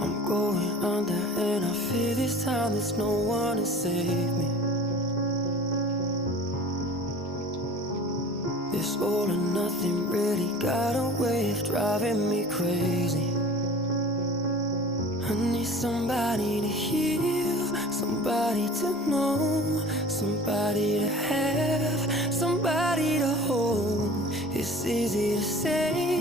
I'm going under and I fear this time there's no one to save me. This all or nothing really got a way of driving me crazy. I need somebody to heal, somebody to know, somebody to have, somebody to hold. It's easy to say,